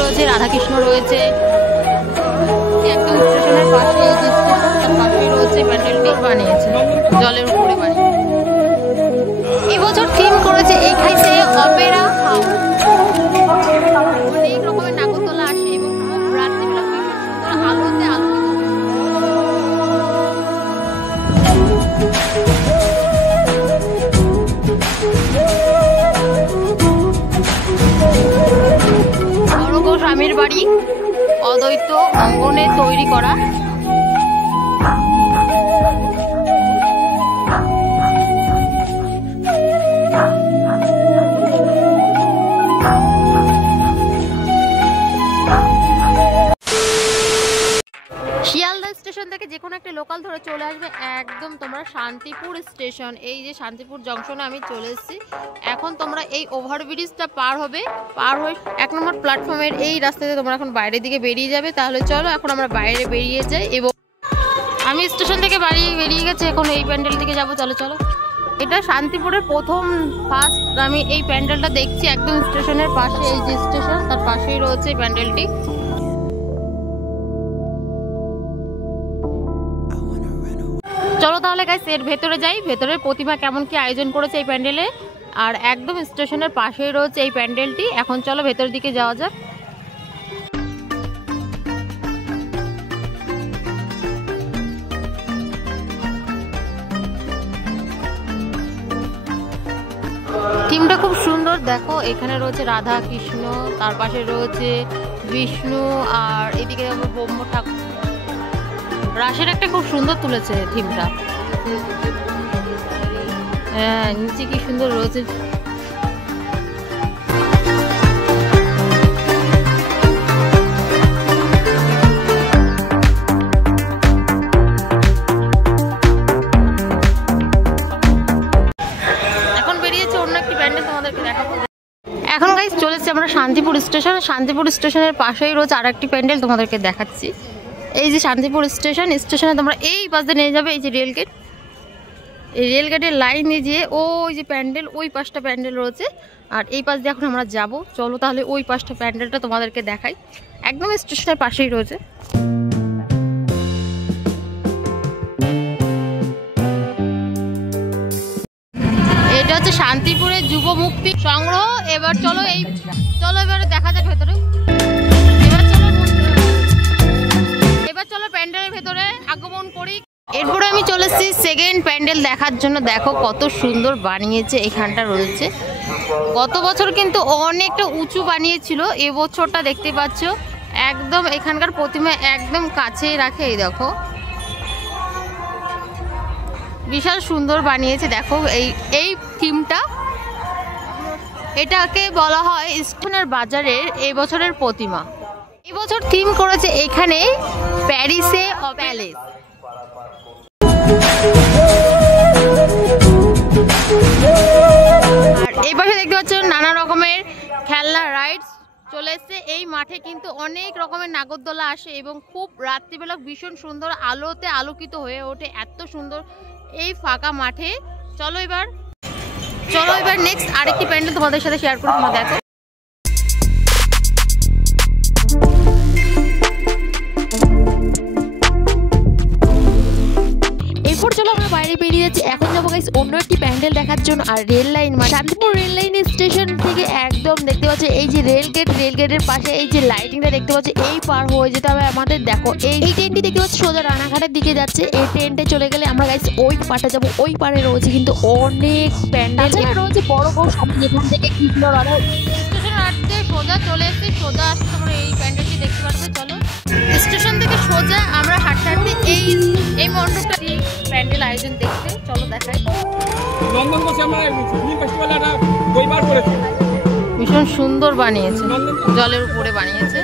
রয়েছে, রাধাকৃষ্ণ রয়েছে। একদম স্টেশনের পাশে এই যে স্টেশন, তার পাশেই রয়েছে প্যান্ডেলটি বানিয়েছে, জলের উপরে বানিয়ে। এবছর থিম করেছে এখানে অপেরা হাউস। অনেক রকমের নাগরদোলা আসে এবং রাত্রিবেলা ভীষণ সুন্দর আলোতে আলোকিত। বড় স্বামীর বাড়ি অদ্বৈত অঙ্গনে তৈরি করা। শিয়ালদা স্টেশন থেকে যে কোনো একটা লোকাল ধরে চলে আসবে একদম তোমরা শান্তিপুর স্টেশন। এই যে শান্তিপুর জংশনে আমি চলে এসেছি। এখন তোমরা এই ওভারব্রিজটা পার হবে, পার হয়ে 1 নম্বর প্ল্যাটফর্মের এই রাস্তাতে তোমরা এখন বাইরের দিকে বেরিয়ে যাবে। তাহলে চলো এখন আমরা বাইরে বেরিয়ে যাই। এবং আমি স্টেশন থেকে বেরিয়ে গেছি, এখন এই প্যান্ডেল দিকে যাবো। চলো চলো। এটা শান্তিপুরের ফার্স্ট আমি এই প্যান্ডেলটা দেখছি একদম স্টেশনের পাশে। এই যে স্টেশন তার পাশেই রয়েছে প্যান্ডেলটি। চলো তাহলে গাইস এর ভেতরে যাই, ভেতরের প্রতিমা কেমন কি আয়োজন করেছে এই প্যান্ডেলে। আর একদম স্টেশনের পাশেই রয়েছে এই প্যান্ডেলটি। এখন চলো ভেতরের দিকে যাওয়া যাক। থিমটা খুব সুন্দর, দেখো এখানে রয়েছে রাধা কৃষ্ণ, তার পাশে রয়েছে বিষ্ণু, আর এদিকে ব্রহ্ম ঠাকুর। রাশের একটা খুব সুন্দর তুলেছে থিমটা। হ্যাঁ, নিচে কি সুন্দর রয়েছে। এখন বেরিয়েছে অন্য একটি প্যান্ডেল, তোমাদেরকে দেখাবো। এখন গাইস চলেছে আমরা শান্তিপুর স্টেশন। শান্তিপুর স্টেশনের পাশেই রয়েছে আর একটি প্যান্ডেল, তোমাদেরকে দেখাচ্ছি। এই যে শান্তিপুর স্টেশন, স্টেশনে তোমরা এই পাশে নিয়ে যাবে। এই যে রেলগেট, এই রেলগেটের লাইন দিয়ে যে ওই যে প্যান্ডেল, ওই পাশটা প্যান্ডেল রয়েছে। আর এই পাশ দিয়ে এখন আমরা যাব। চলো তাহলে ওই পাশটা প্যান্ডেলটা তোমাদেরকে দেখাই, একদম স্টেশনের পাশেই রয়েছে। এটা হচ্ছে শান্তিপুরের যুব মুক্তি সংগ্রহ। এবার চলো এবারে দেখা যাক ভেতরে। চলো প্যান্ডেলের ভেতরে আগমন করি। এরপরে আমি চলে এসেছি সেকেন্ড প্যান্ডেল দেখার জন্য। দেখো কত সুন্দর বানিয়েছে এখানটা রয়েছে। গত বছর কিন্তু অনেকটা উঁচু বানিয়েছিল, এবছরটা দেখতে পাচ্ছ একদম এখানকার প্রতিমা একদম কাছেই রাখে। এই দেখো বিশাল সুন্দর বানিয়েছে। দেখো এই থিমটা, এটাকে বলা হয় স্টেশনের বাজারের এই বছরের প্রতিমা। এবছর থিম করেছে এখানে প্যারিসে প্যালেস। আর এই পাশে দেখতে পাচ্ছ নানা রকমের খেলনা রাইডস চলে এসছে। এই মাঠে কিন্তু অনেক রকমের নাগরদোলা আসে এবং খুব রাত্রিবেলা ভীষণ সুন্দর আলোতে আলোকিত হয়ে ওঠে, এত সুন্দর এই ফাঁকা মাঠে। চলো এবার নেক্সট আরেকটি প্যান্ডেল তোমাদের সাথে শেয়ার করি। তোমরা দেখো এরপর চলো আমরা বাইরে বেরিয়ে যাচ্ছি। এখন যাবো গাইস অন্য একটি প্যান্ডেল দেখার জন্য। আর রেল লাইন মানে শান্তিপুর রেল লাইনের স্টেশন থেকে একদম দেখতে পাচ্ছ এই যে রেলগেটের পাশে এই যে লাইটিংটা দেখতে পাচ্ছ, এই পার হয়ে যেতে হবে আমাদের। দেখো এই ট্রেনটি দেখতে পাচ্ছ সোজা রানাঘাটের দিকে যাচ্ছে। এই ট্রেনটা চলে গেলে আমরা গাইস ওই পারে যাবো। ওই পারে রয়েছে কিন্তু অনেক প্যান্ডেল রয়েছে বড় বড়। যেখান থেকে কৃষ্ণ রাধা স্টেশন আসতে সোজা চলে এসেছি, সোজা আসতে তোমরা এই প্যান্ডেলটি দেখতে পারবে। চলো স্টেশন থেকে সোজা আমরা হাঁটতে হাঁটতে এই মণ্ডপটা প্যান্ডেল আয়োজন দেখতে। চলো দেখাই। ভীষণ সুন্দর বানিয়েছে, জলের উপরে বানিয়েছে।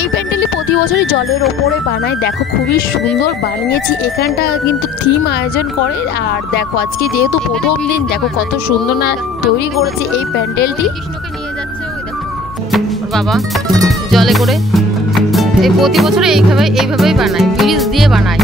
এই প্যান্ডেলটি প্রতি বছরই জলের ওপরে বানায়। দেখো খুবই সুন্দর বানিয়েছি। এখানটা কিন্তু থিম আয়োজন করে। আর দেখো আজকে যেহেতু প্রথম দিন, দেখো কত সুন্দর না তৈরি করেছে এই প্যান্ডেলটি। কৃষ্ণকে নিয়ে যাচ্ছে ওই দেখো বাবা জলে করে। এই প্রতি বছর এইভাবেই বানায়, ব্রিজ দিয়ে বানায়।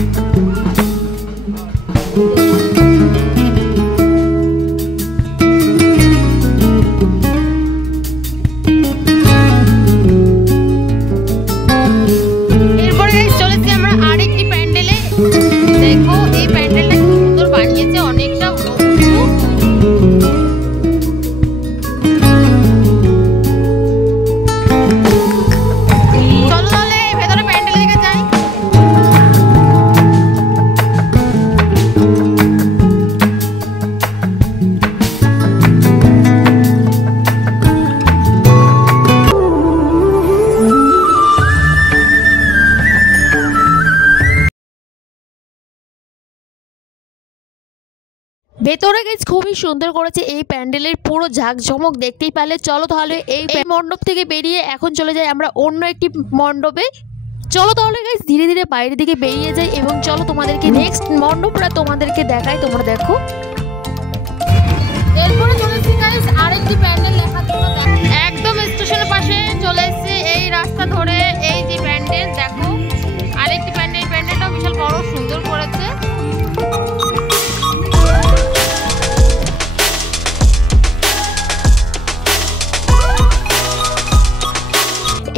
ভেতরে গাইস খুবই সুন্দর করেছে এই প্যান্ডেলের পুরো ঝাঁকঝমক দেখতেই পারলে। চলো তাহলে এই মণ্ডপ থেকে বেরিয়ে এখন চলে যাই আমরা অন্য একটি মণ্ডপে। চলো তাহলে গাইস ধীরে ধীরে বাইরের দিকে বেরিয়ে যাই এবং চলো তোমাদেরকে নেক্সট মণ্ডপটা তোমাদেরকে দেখাই, তোমরা দেখো। এরপরে চলেছি গাইস আরেকটি প্যান্ডেল দেখার জন্য। একদম স্টেশনের পাশে চলে এসেছি এই রাস্তা ধরে, এই যে প্যান্ডেল দেখো আরেকটি প্যান্ডেল। প্যান্ডেলটাও বিশাল বড় সুন্দর করেছে।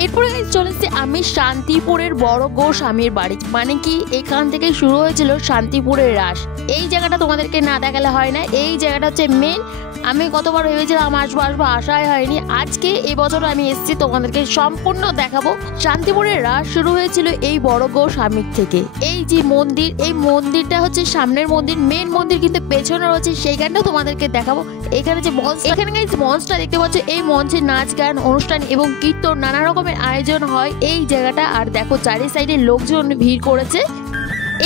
এরপরে চলেছে আমি শান্তিপুরের বড় গো স্বামীর বাড়ি, মানে কি এখান থেকে শুরু হয়েছিল শান্তিপুরের রাস। এই জায়গাটা তোমাদেরকে না দেখালে হয় না, এই জায়গাটা হচ্ছে মেন। আমি কতবার ভেবেছিলাম আসবো আশাই হয়নি, আজকে এবছর আমি এসেছি তোমাদেরকে সম্পূর্ণ দেখাবো। শান্তিপুরের রাস শুরু হয়েছিল এই বড় গো স্বামীর থেকে। এই যে মন্দির, এই মন্দিরটা হচ্ছে সামনের মন্দির, মেন মন্দির কিন্তু পেছনে রয়েছে, সেইখানটাও তোমাদেরকে দেখাবো। এখানে যে মঞ্চ, এখানে মঞ্চটা দেখতে পাচ্ছ, এই মঞ্চে নাচ গান অনুষ্ঠান এবং কীর্তন নানা রকমের আয়োজন হয় এই জায়গাটা। আর দেখো চারি সাইডে লোকজন ভিড় করেছে।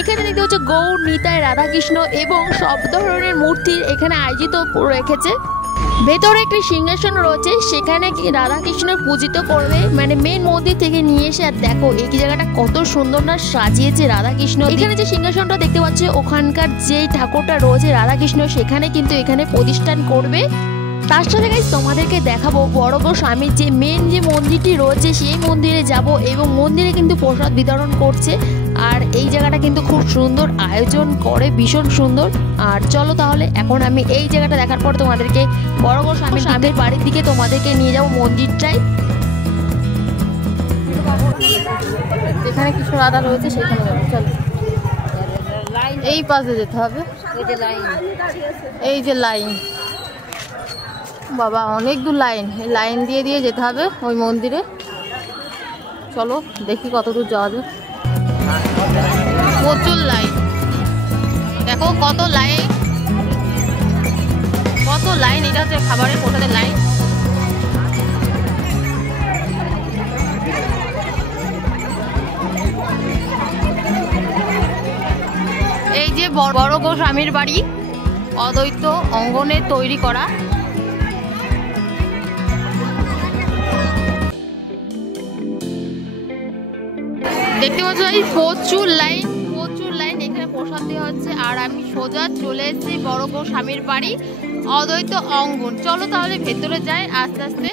এখানে দেখতে পাচ্ছ গৌর, নিতাই, রাধাকৃষ্ণ এবং সব ধরনের মূর্তি এখানে আয়োজিত রেখেছে। ভেতরে একটি সিংহাসন রয়েছে, সেখানে রাধাকৃষ্ণ পূজিত করবে, মানে মেন মন্দির থেকে নিয়ে এসে। আর দেখো এই জায়গাটা কত সুন্দর না সাজিয়েছে রাধাকৃষ্ণ। এখানে যে সিংহাসনটা দেখতে পাচ্ছ, ওখানকার যে ঠাকুরটা রয়েছে রাধাকৃষ্ণ, সেখানে কিন্তু এখানে প্রতিষ্ঠান করবে। তার সাথে গাইস তোমাদেরকে দেখাবো বড় গো স্বামীর যে মেন যে মন্দিরটি রয়েছে, সেই মন্দিরে যাব এবং মন্দিরে কিন্তু প্রসাদ বিতরণ করছে। আর এই জায়গাটা কিন্তু খুব সুন্দর আয়োজন করে, ভীষণ সুন্দর। আর চলো তাহলে এখন আমি এই জায়গাটা দেখার পর তোমাদেরকে বড় গো স্বামীর বাড়ির দিকে তোমাদেরকে নিয়ে যাবো মন্দিরটাই। যেখানে কৃষ্ণ রাধা রয়েছে সেখানে যাবো। চলো এই পাশে যেতে হবে, এই যে লাইন, বাবা অনেক দূর লাইন, এই লাইন দিয়ে দিয়ে যেতে হবে ওই মন্দিরে। চলো দেখি কত দূর যাওয়া যায়। প্রচুর লাইন, দেখো কত লাইন, কত লাইন। এটা হচ্ছে খাবারের প্রসাদের লাইন। এই যে বড় গো স্বামীর বাড়ি, অদ্বৈত অঙ্গনে তৈরি করা। দেখতে পাচ্ছ এই প্রচুর লাইন, প্রচুর লাইন। এখানে প্রসাদ দেওয়া হচ্ছে। আর আমি সোজা চলে এসেছি বড় গো স্বামীর বাড়ি, অদ্বৈত অঙ্গন। চলো তাহলে ভেতরে যাই আস্তে আস্তে।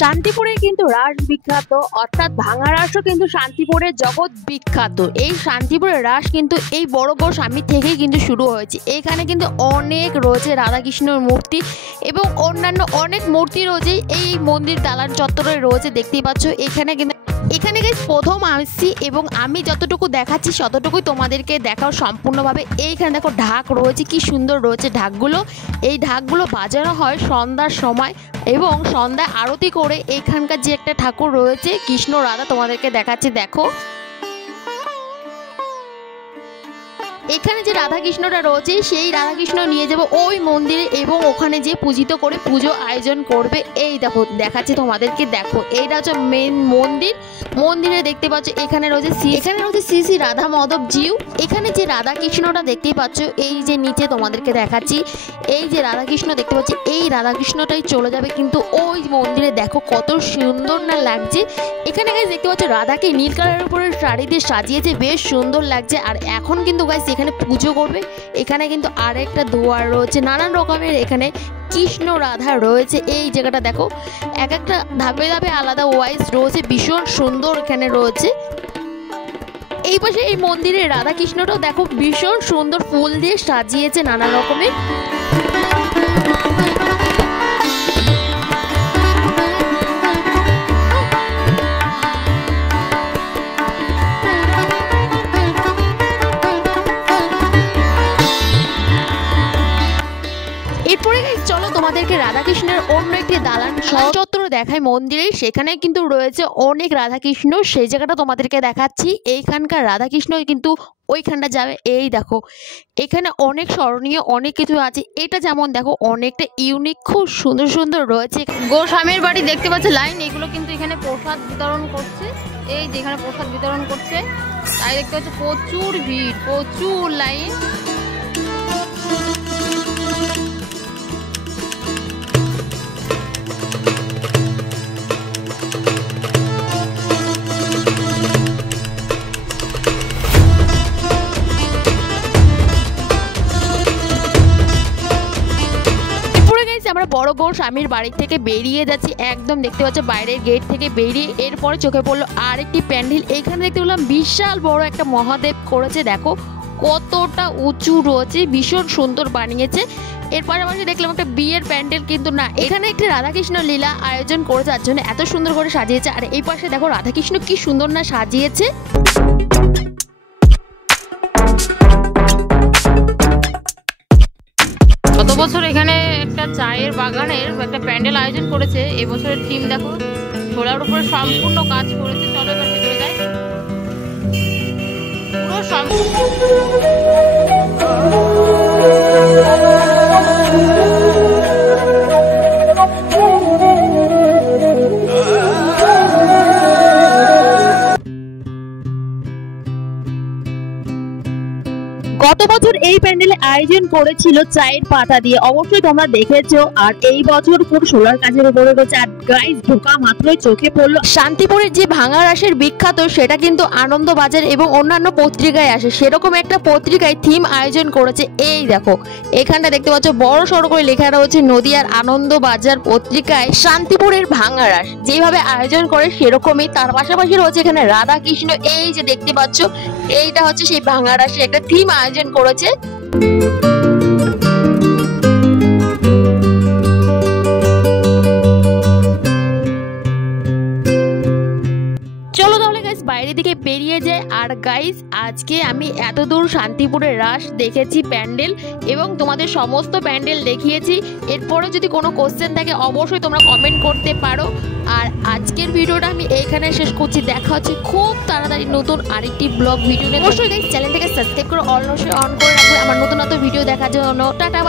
শান্তিপুরের কিন্তু রাস বিখ্যাত, অর্থাৎ ভাঙা রাসও কিন্তু শান্তিপুরের জগৎ বিখ্যাত। এই শান্তিপুরের রাস কিন্তু এই বড় গো স্বামী থেকেই কিন্তু শুরু হয়েছে। এখানে কিন্তু অনেক রয়েছে রাধাকৃষ্ণের মূর্তি এবং অন্যান্য অনেক মূর্তি রয়েছে এই মন্দির দালান চত্বরে রয়েছে, দেখতেই পাচ্ছ। এখানে গাইস প্রথম আসছি এবং আমি যতটুকু দেখাচ্ছি ততটুকুই তোমাদেরকে দেখাও সম্পূর্ণভাবে। এইখানে দেখো ঢাক রয়েছে, কি সুন্দর রয়েছে ঢাকগুলো। এই ঢাকগুলো বাজানো হয় সন্ধ্যার সময় এবং সন্ধ্যায় আরতি করে। এখানকার যে একটা ঠাকুর রয়েছে কৃষ্ণ রাধা, তোমাদেরকে দেখাচ্ছি দেখো। এখানে যে রাধাকৃষ্ণটা রয়েছে সেই রাধাকৃষ্ণ নিয়ে যাবো ওই মন্দিরে এবং ওখানে যে পূজিত করে পুজো আয়োজন করবে। এই দেখো দেখাচ্ছি তোমাদেরকে, দেখো এইটা হচ্ছে মেন মন্দির। মন্দিরে দেখতে পাচ্ছ এখানে রয়েছে শ্রী শ্রী রাধা মাধব জিউ। এখানে যে রাধাকৃষ্ণটা দেখতেই পাচ্ছ, এই যে নিচে তোমাদেরকে দেখাচ্ছি, এই যে রাধাকৃষ্ণ দেখতে পাচ্ছি, এই রাধাকৃষ্ণটাই চলে যাবে কিন্তু ওই মন্দিরে। দেখো কত সুন্দর না লাগছে। এখানে গাইস দেখতে পাচ্ছ রাধাকে নীল কালারের উপরে শাড়ি দিয়ে সাজিয়েছে, বেশ সুন্দর লাগছে। আর এখন কিন্তু গাইস এখানে পুজো করবে। এখানে কিন্তু আরেকটা দুয়ার রয়েছে, নানান রকমের এখানে কৃষ্ণ রাধা রয়েছে। এই জায়গাটা দেখো এক একটা ধাপে ধাপে আলাদা ওয়াইজ রয়েছে, ভীষণ সুন্দর এখানে রয়েছে। এই পাশে এই মন্দিরে রাধা কৃষ্ণটাও দেখো ভীষণ সুন্দর ফুল দিয়ে সাজিয়েছে নানা রকমের। এরপরে চলো তোমাদেরকে রাধাকৃষ্ণের অন্য একটি দালান চত্বর দেখায় মন্দিরে। সেখানে কিন্তু রয়েছে অনেক রাধাকৃষ্ণ, সেই জায়গাটা তোমাদেরকে দেখাচ্ছি। এইখানকার রাধাকৃষ্ণ কিন্তু ওইখানটা যাবে। এই দেখো এখানে অনেক স্মরণীয় অনেক কিছু আছে। এটা যেমন দেখো অনেকটা ইউনিক, খুব সুন্দর সুন্দর রয়েছে। গোস্বামীর বাড়ি দেখতে পাচ্ছে লাইন, এগুলো কিন্তু এখানে প্রসাদ বিতরণ করছে। এই যেখানে প্রসাদ বিতরণ করছে তাই দেখতে পাচ্ছি প্রচুর ভিড়, প্রচুর লাইন। আমরা বড় গোস্বামীর বাড়ি থেকে বেরিয়ে যাচ্ছি, একদম দেখতে পাচ্ছ বাইরের গেট থেকে বেরিয়ে এরপরে চোখে পড়লো আরেকটি প্যান্ডেল। এখানে দেখতে পেলাম বিশাল বড় একটা মহাদেব করেছে, দেখো কতটা উঁচু রয়েছে, ভীষণ সুন্দর বানিয়েছে। এর পাশাপাশি দেখলাম একটা বিয়ের প্যান্ডেল, কিন্তু না, এখানে একটি রাধাকৃষ্ণ লীলা আয়োজন করে যার জন্য এত সুন্দর করে সাজিয়েছে। আর এই পাশে দেখো রাধাকৃষ্ণ কি সুন্দর না সাজিয়েছে। গত বছর এখানে একটা চায়ের বাগানের একটা প্যান্ডেল আয়োজন করেছে, এবছরের থিম দেখো ছোলার উপরে সম্পূর্ণ কাজ করেছে। চলো এবার ভেতরে যাই। পুরো গত বছর এই প্যান্ডেলে আয়োজন করেছিল চায়ের পাতা দিয়ে, অবশ্যই তোমরা দেখেছো। আর এই বছর খুব সোলার কাজের উপরে রয়েছে। আর গাইস ঢোকা মাত্রই চোখে পড়লো শান্তিপুরের যে ভাঙা রাসের বিখ্যাত, সেটা কিন্তু আনন্দবাজার এবং অন্যান্য পত্রিকায় আসে, সেরকম একটা পত্রিকায় থিম আয়োজন করেছে। এই দেখো এখানটা দেখতে পাচ্ছ বড় সড়ো করে লেখা রয়েছে নদিয়ার আনন্দবাজার পত্রিকায় শান্তিপুরের ভাঙা রাস। যেভাবে আয়োজন করে সেরকমই, তার পাশাপাশি রয়েছে এখানে রাধা কৃষ্ণ। এই যে দেখতে পাচ্ছ এইটা হচ্ছে সেই ভাঙা রাসের একটা থিম আয়োজন করেছে। চলো তাহলে গাইস বাইরের দিকে বেরিয়ে যায়। আর গাইস আজকে আমি এত দূর শান্তিপুরের রাস দেখেছি প্যান্ডেল, এবং তোমাদের সমস্ত প্যান্ডেল দেখিয়েছি। এরপরে যদি কোনো কোশ্চেন থাকে অবশ্যই তোমরা কমেন্ট করতে পারো। আর আজকের ভিডিওটা আমি এইখানে শেষ করছি। দেখা হচ্ছে খুব তাড়াতাড়ি নতুন আরেকটি ব্লগ ভিডিও নিয়ে। অবশ্যই গাইস চ্যানেলটাকে সাবস্ক্রাইব করে অল অন করে রাখবে আমার নতুন নতুন ভিডিও দেখার জন্য। টাটা।